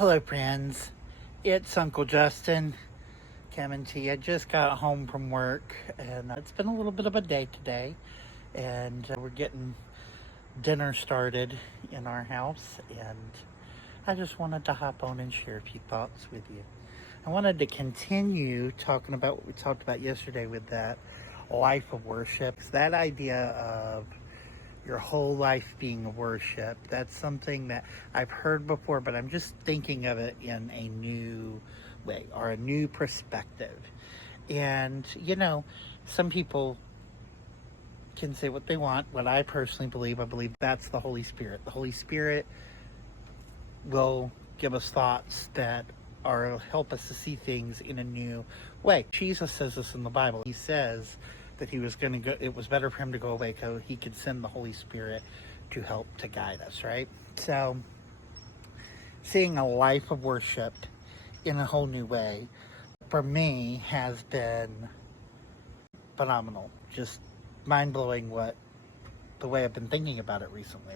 Hello, friends. It's Uncle Justin coming to you. Just got home from work, and it's been a little bit of a day today. And we're getting dinner started in our house, and I just wanted to hop on and share a few thoughts with you. I wanted to continue talking about what we talked about yesterday with that life of worship. That idea of your whole life being worship. That's something that I've heard before, but I'm just thinking of it in a new way or a new perspective. And, some people can say what they want. What I personally believe, I believe that's the Holy Spirit. The Holy Spirit will give us thoughts that are help us to see things in a new way. Jesus says this in the Bible. He says that he was going to go, it was better for him to go away so he could send the Holy Spirit to help to guide us, right? So seeing a life of worship in a whole new way for me has been phenomenal. Just mind-blowing the way I've been thinking about it recently.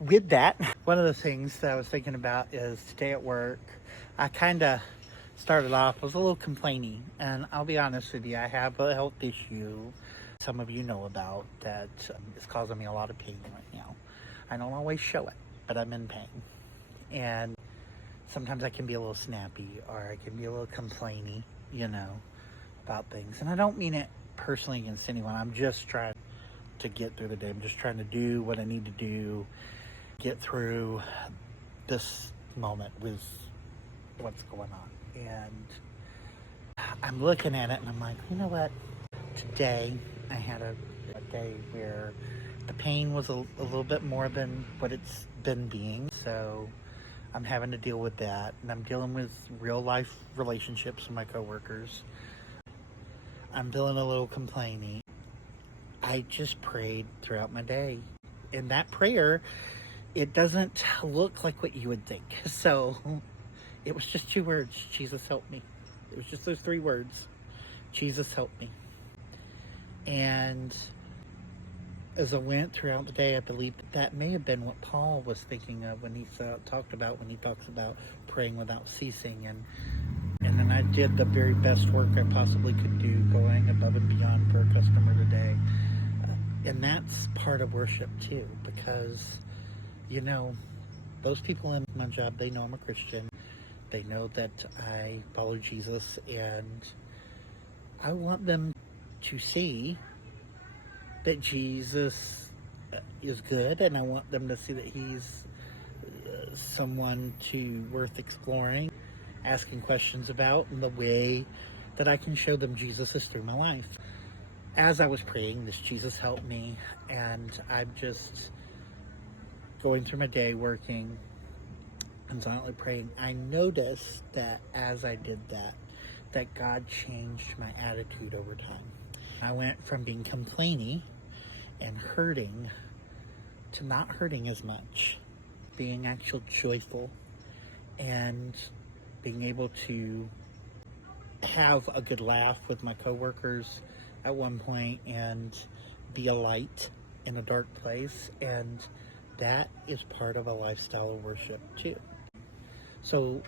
With that, one of the things that I was thinking about is today at work, I kind of started off, was a little complaining, and I'll be honest with you, I have a health issue some of you know about that is causing me a lot of pain right now. I don't always show it, but I'm in pain. And sometimes I can be a little snappy, or I can be a little complainy, about things. And I don't mean it personally against anyone. I'm just trying to get through the day. I'm just trying to do what I need to do, get through this moment with what's going on. And I'm looking at it and I'm like, you know what? Today I had a day where the pain was a little bit more than what it's been being. So I'm having to deal with that. And I'm dealing with real life relationships with my coworkers. I'm feeling a little complaining. I just prayed throughout my day. And that prayer, it doesn't look like what you would think. So it was just 2 words. Jesus, help me. It was just those 3 words. Jesus, help me. And as I went throughout the day, I believe that may have been what Paul was thinking of when he talks about praying without ceasing. And then I did the very best work I possibly could do, going above and beyond for a customer today. And that's part of worship too, because, those people in my job, they know I'm a Christian. They know that I follow Jesus, and I want them to see that Jesus is good, and I want them to see that he's someone worth exploring, asking questions about, and the way that I can show them Jesus is through my life. As I was praying, this Jesus help me, and I'm just going through my day working and silently praying. I noticed that as I did that God changed my attitude over time. I went from being complaining and hurting to not hurting as much, being actually joyful and being able to have a good laugh with my coworkers at one point and be a light in a dark place. And that is part of a lifestyle of worship too. So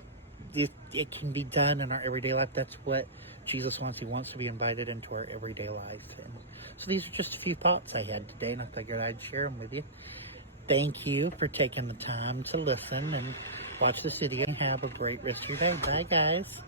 it can be done in our everyday life. That's what Jesus wants. He wants to be invited into our everyday life. And so these are just a few thoughts I had today, and I figured I'd share them with you. Thank you for taking the time to listen and watch this video. Have a great rest of your day. Bye, guys.